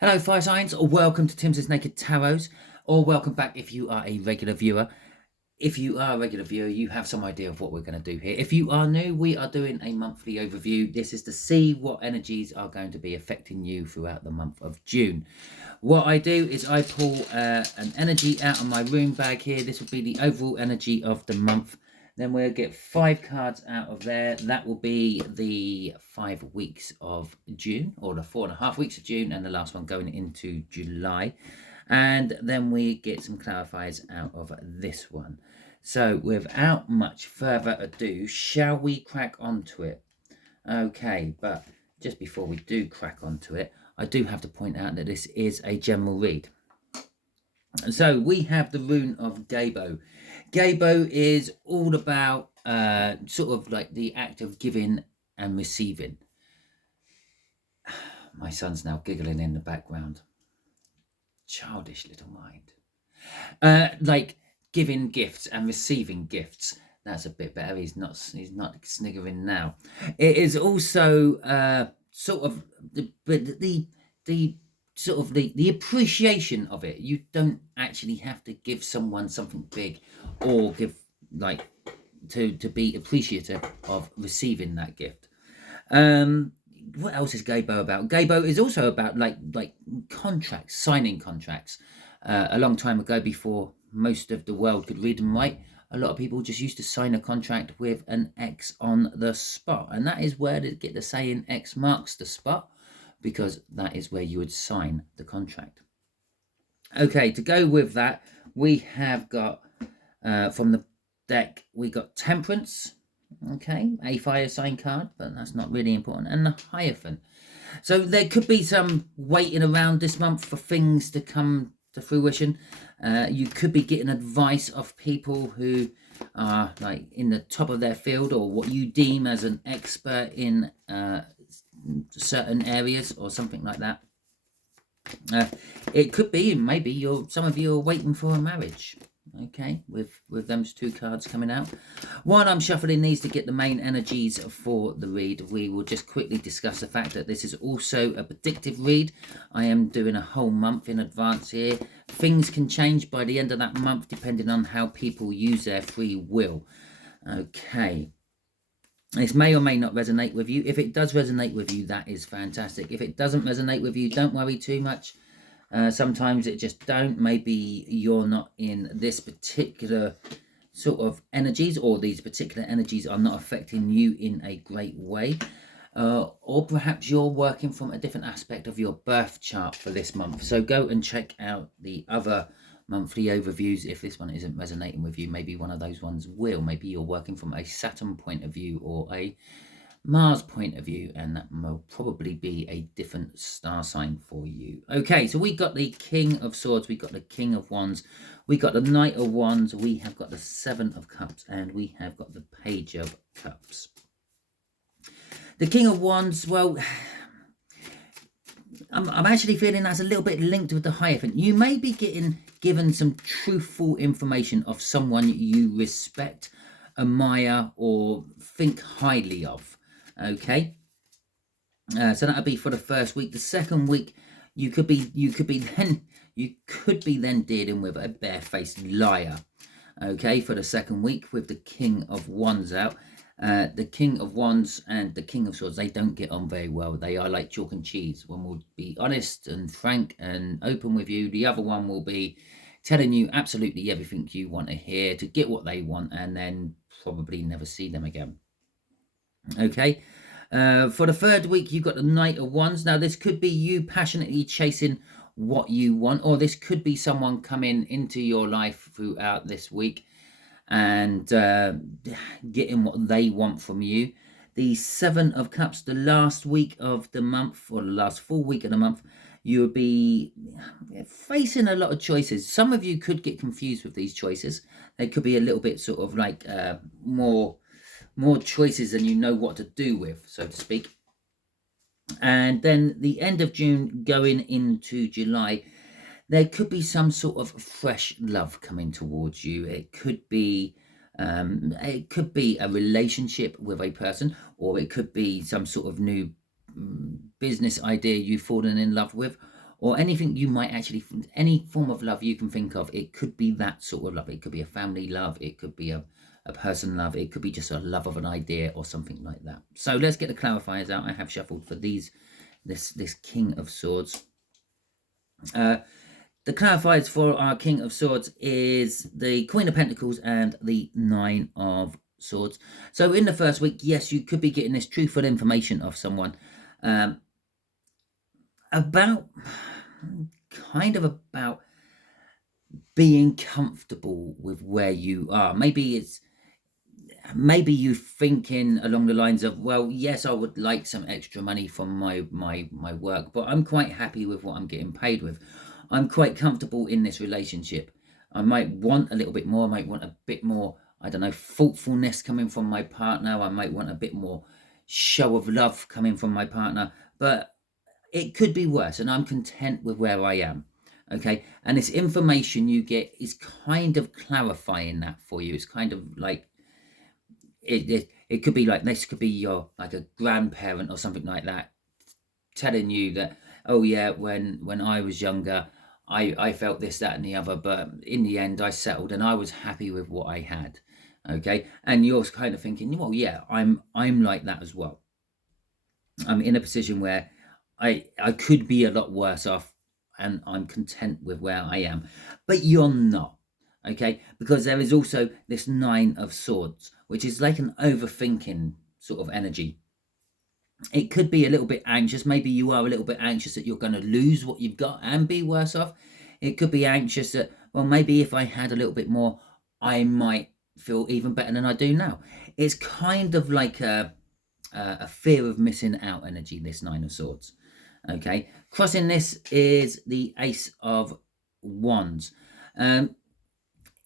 Hello, Fire Signs, or welcome to Timsy Naked Tarot, or welcome back if you are a regular viewer. If you are a regular viewer, you have some idea of what we're going to do here. If you are new, we are doing a monthly overview. This is to see what energies are going to be affecting you throughout the month of June. What I do is I pull an energy out of my room bag here. This will be the overall energy of the month. Then we'll get 5 cards out of there. That will be the 5 weeks of June, or the 4.5 weeks of June, and the last one going into July. And then we get some clarifiers out of this one. So without much further ado, shall we crack onto it? Okay, but just before we do crack onto it, I do have to point out that this is a general read. So we have the rune of Gabo. Gabo is all about sort of like the act of giving and receiving. My son's now giggling in the background. Childish little mind. Like giving gifts and receiving gifts. That's a bit better. He's not sniggering now. It is also sort of the sort of the appreciation of it. You don't actually have to give someone something big or give like to be appreciative of receiving that gift. What else is Gabo about? Gabo is also about like contracts, signing contracts. A long time ago, before most of the world could read and write, a lot of people just used to sign a contract with an X on the spot, and that is where they get the saying X marks the spot, because that is where you would sign the contract. Okay, to go with that, we have got from the deck, we got Temperance. Okay, a fire sign card, but that's not really important. And the Hierophant. So there could be some waiting around this month for things to come to fruition. You could be getting advice of people who are like in the top of their field, or what you deem as an expert in certain areas or something like that. It could be maybe some of you are waiting for a marriage. Okay, with those 2 cards coming out. While I'm shuffling these to get the main energies for the read, we will just quickly discuss the fact that this is also a predictive read. I am doing a whole month in advance here. Things can change by the end of that month depending on how people use their free will. Okay. This may or may not resonate with you. If it does resonate with you, that is fantastic. If it doesn't resonate with you, don't worry too much. Sometimes it just don't. Maybe you're not in this particular sort of energies, or these particular energies are not affecting you in a great way. Or perhaps you're working from a different aspect of your birth chart for this month. So go and check out the other monthly overviews. If this one isn't resonating with you, maybe one of those ones will. Maybe you're working from a Saturn point of view or a Mars point of view, and that will probably be a different star sign for you. Okay, so we got the King of Swords, we got the King of Wands, we got the Knight of Wands, we have got the Seven of Cups, and we have got the Page of Cups. The King of Wands, well, I'm actually feeling that's a little bit linked with the Hierophant. You may be getting given some truthful information of someone you respect, admire, or think highly of. Okay, so that'll be for the first week. The second week, you could be then dealing with a barefaced liar. Okay, for the second week, with the King of Wands out. The King of Wands and the King of Swords, they don't get on very well. They are like chalk and cheese. One will be honest and frank and open with you. The other one will be telling you absolutely everything you want to hear to get what they want, and then probably never see them again. Okay, for the third week, you've got the Knight of Wands. Now, this could be you passionately chasing what you want, or this could be someone coming into your life throughout this week and getting what they want from you. The Seven of Cups, the last week of the month, or the last full week of the month, you'll be facing a lot of choices. Some of you could get confused with these choices. They could be a little bit sort of like more choices than you know what to do with, so to speak. And then the end of June going into July, there could be some sort of fresh love coming towards you. It could be a relationship with a person, or it could be some sort of new business idea you've fallen in love with, or anything you might actually, any form of love you can think of. It could be that sort of love. It could be a family love. It could be a person love. It could be just a love of an idea or something like that. So let's get the clarifiers out. I have shuffled for this King of Swords. The clarifiers for our King of Swords is the Queen of Pentacles and the Nine of Swords. So in the first week, yes, you could be getting this truthful information of someone about being comfortable with where you are. Maybe you thinking along the lines of, well, yes, I would like some extra money from my work, but I'm quite happy with what I'm getting paid with. I'm quite comfortable in this relationship. I might want a little bit more. I might want a bit more, I don't know, thoughtfulness coming from my partner. I might want a bit more show of love coming from my partner, but it could be worse, and I'm content with where I am. Okay, and this information you get is kind of clarifying that for you. It's kind of like it could be like, this could be your, like, a grandparent or something like that, telling you that, oh yeah, when I was younger, I felt this, that, and the other, but in the end I settled and I was happy with what I had. Okay, and you're kind of thinking, well, yeah, I'm like that as well. I'm in a position where I could be a lot worse off, and I'm content with where I am. But you're not, okay? Because there is also this Nine of Swords, which is like an overthinking sort of energy. It could be a little bit anxious. Maybe you are a little bit anxious that you're going to lose what you've got and be worse off. It could be anxious that, well, maybe if I had a little bit more, I might feel even better than I do now. It's kind of like a fear of missing out energy, this Nine of Swords. Okay, crossing this is the Ace of Wands.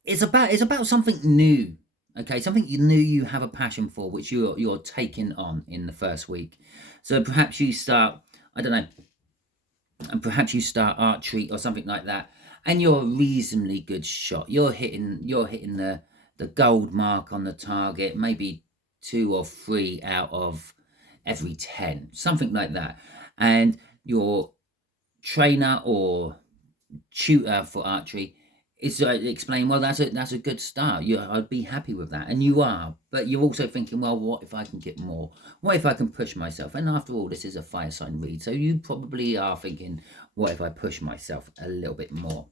It's about something new. Okay, something new you have a passion for, which you're taking on in the first week. So perhaps you start, I don't know, and perhaps you start archery or something like that, and you're a reasonably good shot. You're hitting the gold mark on the target, maybe 2 or 3 out of every 10, something like that. And your trainer or tutor for archery is explaining, well, that's a good start. I'd be happy with that, and you are. But you're also thinking, well, what if I can get more? What if I can push myself? And after all, this is a fire sign read, so you probably are thinking, what if I push myself a little bit more?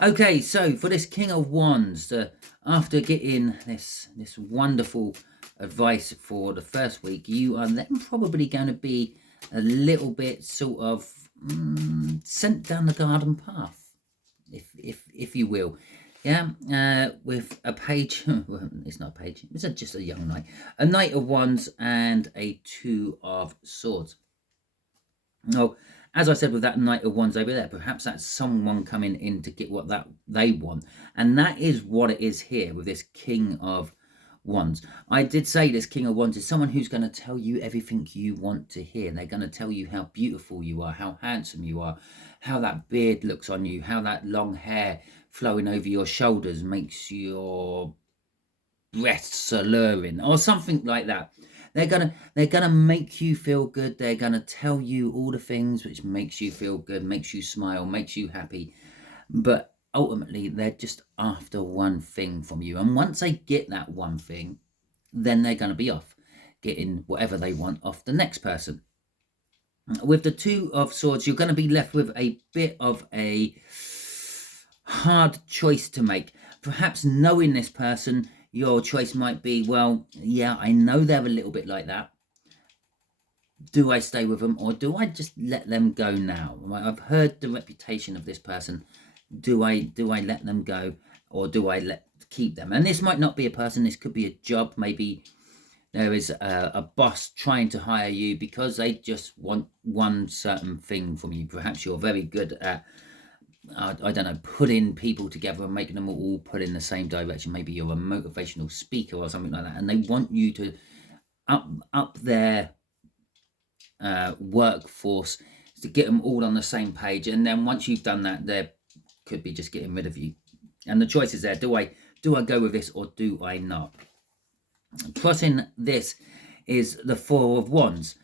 Okay, so for this King of Wands, after getting this wonderful advice for the first week, you are then probably going to be a little bit sort of sent down the garden path, if you will. Yeah, with a page, well, it's not a page, it's just a young knight, a Knight of Wands and a Two of Swords. Now, as I said, with that Knight of Wands over there, perhaps that's someone coming in to get what they want. And that is what it is here with this King of Wands. I did say this King of Wands is someone who's going to tell you everything you want to hear. They're going to tell you how beautiful you are, how handsome you are, how that beard looks on you, how that long hair flowing over your shoulders makes your breasts alluring, or something like that. They're gonna make you feel good. They're gonna tell you all the things which makes you feel good, makes you smile, makes you happy. But ultimately, they're just after one thing from you. And once they get that one thing, then they're gonna be off, getting whatever they want off the next person. With the Two of Swords, you're going to be left with a bit of a hard choice to make. Perhaps knowing this person, your choice might be, well, yeah, I know they're a little bit like that. Do I stay with them, or do I just let them go now? I've heard the reputation of this person. Do I let them go, or do I keep them? And this might not be a person. This could be a job. Maybe there is a boss trying to hire you because they just want one certain thing from you. Perhaps you're very good at, I don't know, putting people together and making them all pull in the same direction. Maybe you're a motivational speaker or something like that, and they want you to up their workforce to get them all on the same page. And then once you've done that, they could be just getting rid of you. And the choice is there. Do I go with this, or do I not? Crossing this is the Four of Wands.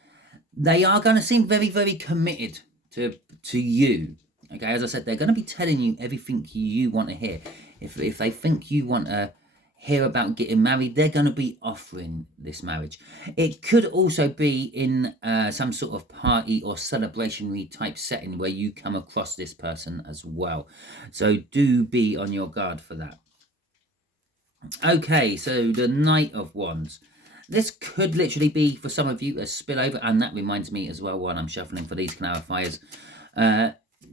They are going to seem very, very committed to you. Okay, as I said, they're going to be telling you everything you want to hear. If they think you want to hear about getting married, they're going to be offering this marriage. It could also be in some sort of party or celebrationary type setting where you come across this person as well. So do be on your guard for that. Okay, so the Knight of Wands. This could literally be, for some of you, a spillover, and that reminds me as well while I'm shuffling for these clarifiers.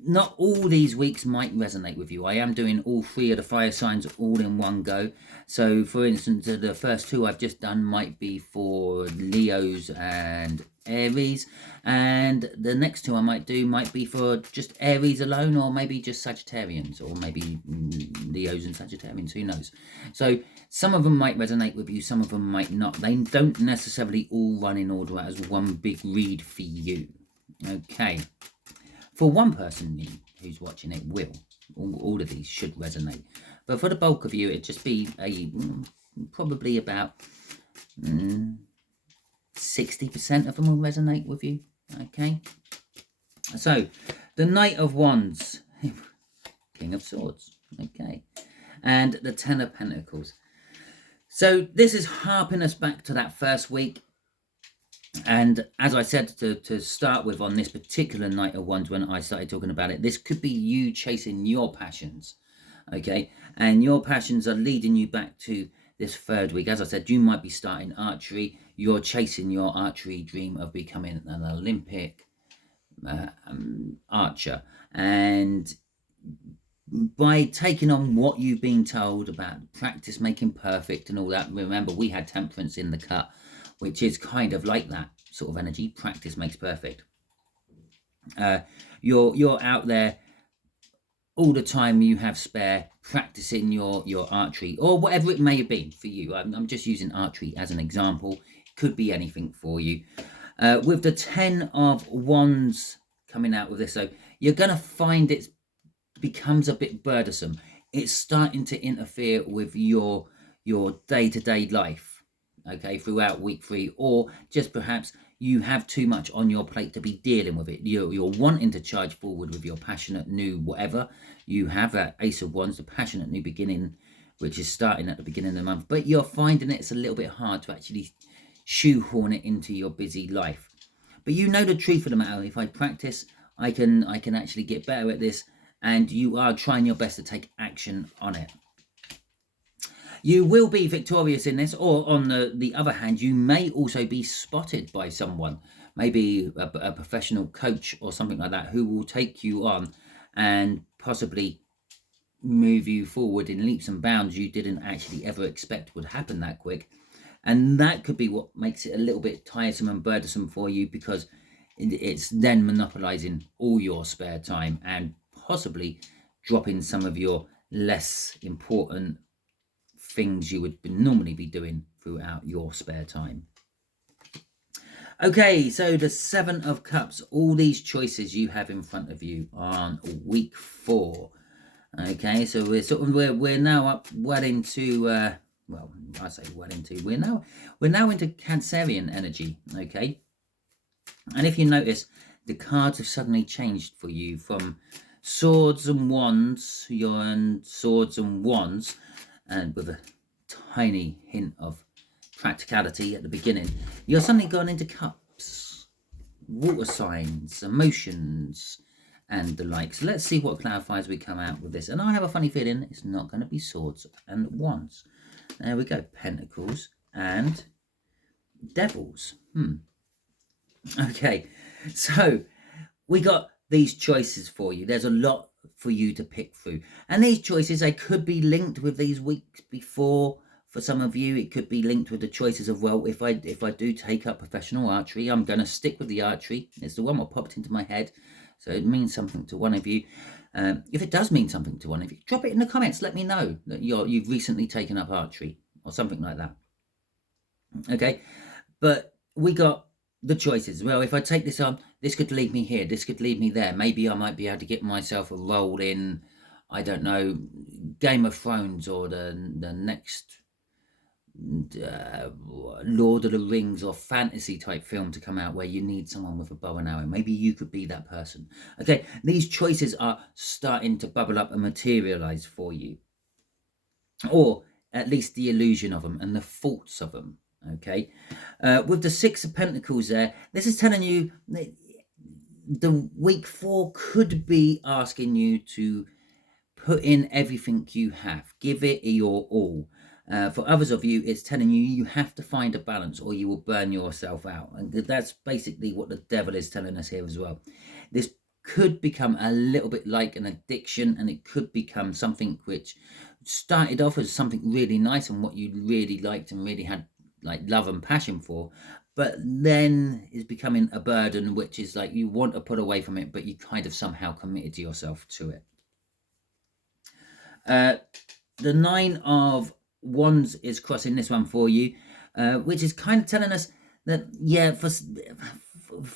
Not all these weeks might resonate with you. I am doing all 3 of the fire signs all in one go. So, for instance, the first 2 I've just done might be for Leos and Aries, and the next 2 I might do might be for just Aries alone, or maybe just Sagittarians, or maybe Leos and Sagittarians, who knows. So some of them might resonate with you, some of them might not. They don't necessarily all run in order as one big read for you. Okay, for one person who's watching, it will. All of these should resonate, but for the bulk of you, it'd just be probably about 60% of them will resonate with you. Okay, so the Knight of Wands, King of Swords, okay, and the Ten of Pentacles. So this is harping us back to that first week. And as I said to start with, on this particular Knight of Wands, when I started talking about it, this could be you chasing your passions, okay? And your passions are leading you back to this third week. As I said, you might be starting archery. You're chasing your archery dream of becoming an Olympic archer. And by taking on what you've been told about practice making perfect and all that, remember we had temperance in the cut, which is kind of like that sort of energy. Practice makes perfect. You're out there all the time you have spare, practicing your archery, or whatever it may have been for you. I'm just using archery as an example. It could be anything for you. With the 10 of Wands coming out with this, so you're going to find it becomes a bit burdensome. It's starting to interfere with your day-to-day life, okay, throughout week 3, or just perhaps you have too much on your plate to be dealing with it. You're wanting to charge forward with your passionate new whatever. You have that Ace of Wands, the passionate new beginning, which is starting at the beginning of the month, but you're finding it's a little bit hard to actually shoehorn it into your busy life. But you know the truth of the matter. If I practice, I can actually get better at this, and you are trying your best to take action on it. You will be victorious in this, or on the other hand, you may also be spotted by someone, maybe a professional coach or something like that, who will take you on and possibly move you forward in leaps and bounds you didn't actually ever expect would happen that quick. And that could be what makes it a little bit tiresome and burdensome for you, because it's then monopolizing all your spare time and possibly dropping some of your less important things you would normally be doing throughout your spare time. Okay, so the 7 of Cups, all these choices you have in front of you on week 4. Okay, so we're now up well into well, I say well into, we're now into Cancerian energy, okay? And if you notice, the cards have suddenly changed for you from Swords and Wands. You're in Swords and Wands, and with a tiny hint of practicality at the beginning, you're suddenly gone into Cups, water signs, emotions, and the like. So let's see what clarifies we come out with this. And I have a funny feeling it's not going to be Swords and Wands. There we go, Pentacles and Devils. Okay, so we got these choices for you. There's a lot for you to pick through, and these choices, they could be linked with these weeks before. For some of you, it could be linked with the choices of, well, if I do take up professional archery, I'm going to stick with the archery. It's the one that popped into my head, so it means something to one of you. If it does mean something to one of you, drop it in the comments. Let me know that you've recently taken up archery or something like that. Okay, but we got the choices. Well, if I take this on, this could lead me here, this could lead me there. Maybe I might be able to get myself a role in, I don't know, Game of Thrones, or the next Lord of the Rings or fantasy type film to come out where you need someone with a bow and arrow. Maybe you could be that person. Okay, these choices are starting to bubble up and materialize for you, or at least the illusion of them and the faults of them. Okay, with the Six of Pentacles there, this is telling you the week 4 could be asking you to put in everything you have, give it your all. For others of you, it's telling you you have to find a balance or you will burn yourself out. And that's basically what the devil is telling us here as well. This could become a little bit like an addiction, and it could become something which started off as something really nice and what you really liked and really had like love and passion for, but then is becoming a burden, which is like you want to put away from it, but you kind of somehow committed yourself to it. The Nine of Wands is crossing this one for you, which is kind of telling us that, yeah, for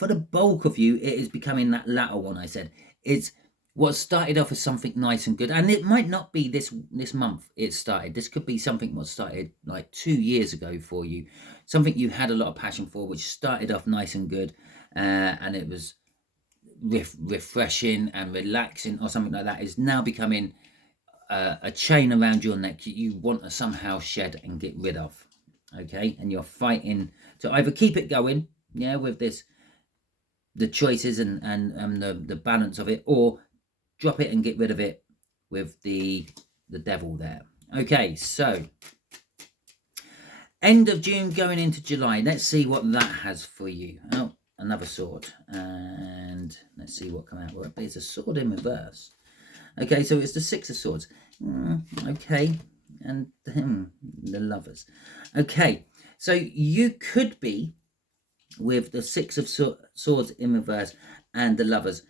the bulk of you, it is becoming that latter one I said. It's what started off as something nice and good, and it might not be this month it started. This could be something what started like 2 years ago for you, something you had a lot of passion for, which started off nice and good, and it was refreshing and relaxing or something like that, is now becoming a chain around your neck you want to somehow shed and get rid of. Okay, and you're fighting to either keep it going, yeah, with this, the choices and the balance of it, or drop it and get rid of it with the devil there. Okay, so end of June going into July. Let's see what that has for you. Oh, another sword, and let's see what come out. Well, there's a sword in reverse. Okay, so it's the Six of Swords. Okay, and the Lovers. Okay, so you could be with the Six of Swords in reverse and the Lovers,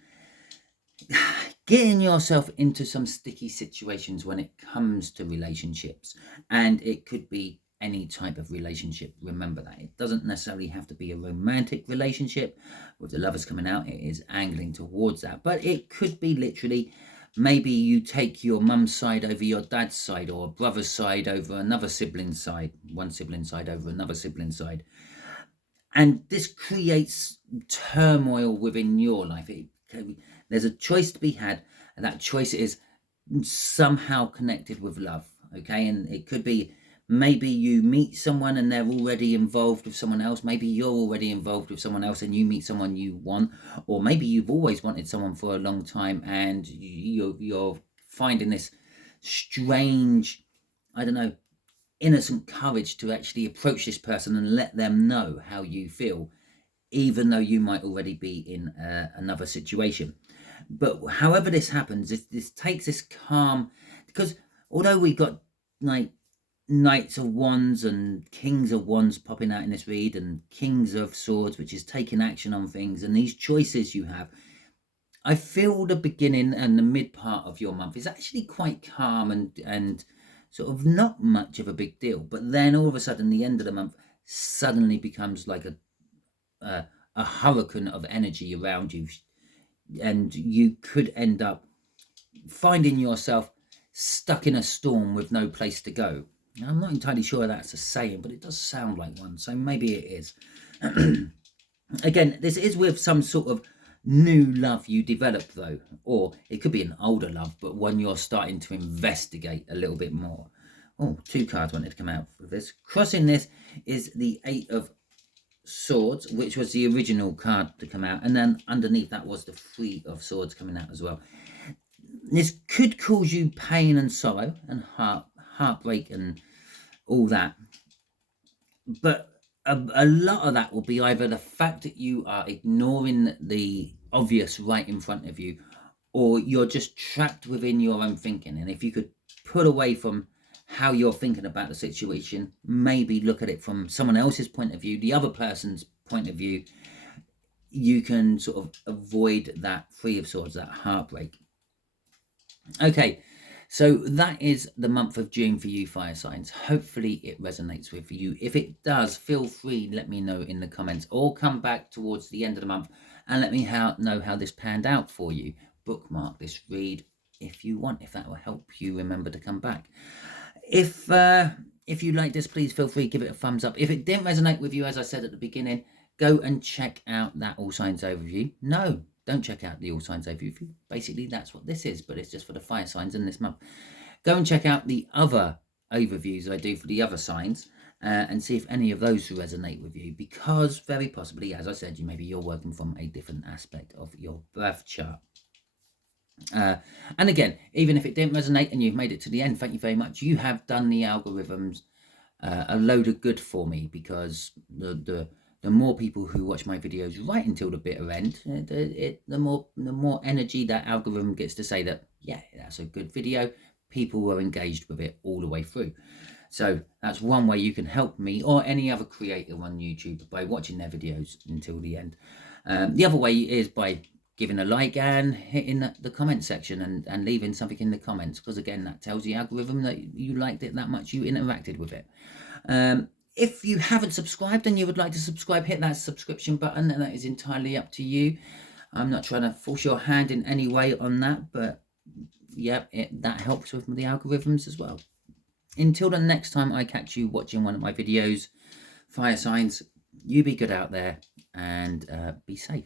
getting yourself into some sticky situations when it comes to relationships, and it could be any type of relationship. Remember that it doesn't necessarily have to be a romantic relationship. With the Lovers coming out, it is angling towards that, but it could be literally, maybe you take your mum's side over your dad's side, or a brother's side over another sibling's side, one sibling's side over another sibling's side, and this creates turmoil within your life. There's a choice to be had, and that choice is somehow connected with love. Okay, and it could be, maybe you meet someone and they're already involved with someone else. Maybe you're already involved with someone else and you meet someone you want, or maybe you've always wanted someone for a long time and you're finding this strange, I don't know, innocent courage to actually approach this person and let them know how you feel, even though you might already be in another situation. But however this happens, this takes this calm, because although we got like Knights of Wands and Kings of Wands popping out in this read, and Kings of Swords, which is taking action on things, and these choices you have, I feel the beginning and the mid part of your month is actually quite calm and sort of not much of a big deal. But then all of a sudden, the end of the month suddenly becomes like a hurricane of energy around you, and you could end up finding yourself stuck in a storm with no place to go. Now, I'm not entirely sure that's a saying, but it does sound like one, so maybe it is. Again, this is with some sort of new love you develop, though, or it could be an older love, but one you're starting to investigate a little bit more. Oh, 2 cards wanted to come out with this. Crossing this is the 8 of Swords, which was the original card to come out, and then underneath that was the 3 of Swords coming out as well. This could cause you pain and sorrow and heartbreak and all that, but a lot of that will be either the fact that you are ignoring the obvious right in front of you, or you're just trapped within your own thinking. And if you could put away from how you're thinking about the situation, maybe look at it from someone else's point of view, the other person's point of view, you can sort of avoid that 3 of Swords, that heartbreak. Okay, so that is the month of June for you, fire signs. Hopefully it resonates with you. If it does, feel free, let me know in the comments, or come back towards the end of the month and let me know how this panned out for you. Bookmark this read if you want, if that will help you remember to come back. If If you like this, please feel free to give it a thumbs up. If it didn't resonate with you, as I said at the beginning, go and check out that All Signs Overview. No, don't check out the All Signs Overview. Basically, that's what this is, but it's just for the fire signs in this month. Go and check out the other overviews I do for the other signs and see if any of those resonate with you, because very possibly, as I said, maybe you're working from a different aspect of your birth chart. And again, even if it didn't resonate and you've made it to the end, thank you very much. You have done the algorithms a load of good for me, because the more people who watch my videos right until the bitter end, the more energy that algorithm gets to say that, yeah, that's a good video. People were engaged with it all the way through. So that's one way you can help me or any other creator on YouTube, by watching their videos until the end. The other way is by giving a like and hitting the comment section and leaving something in the comments, because again, that tells the algorithm that you liked it that much, you interacted with it. If you haven't subscribed and you would like to subscribe, hit that subscription button, and that is entirely up to you. I'm not trying to force your hand in any way on that, but yeah, that helps with the algorithms as well. Until the next time I catch you watching one of my videos, fire signs, you be good out there and be safe.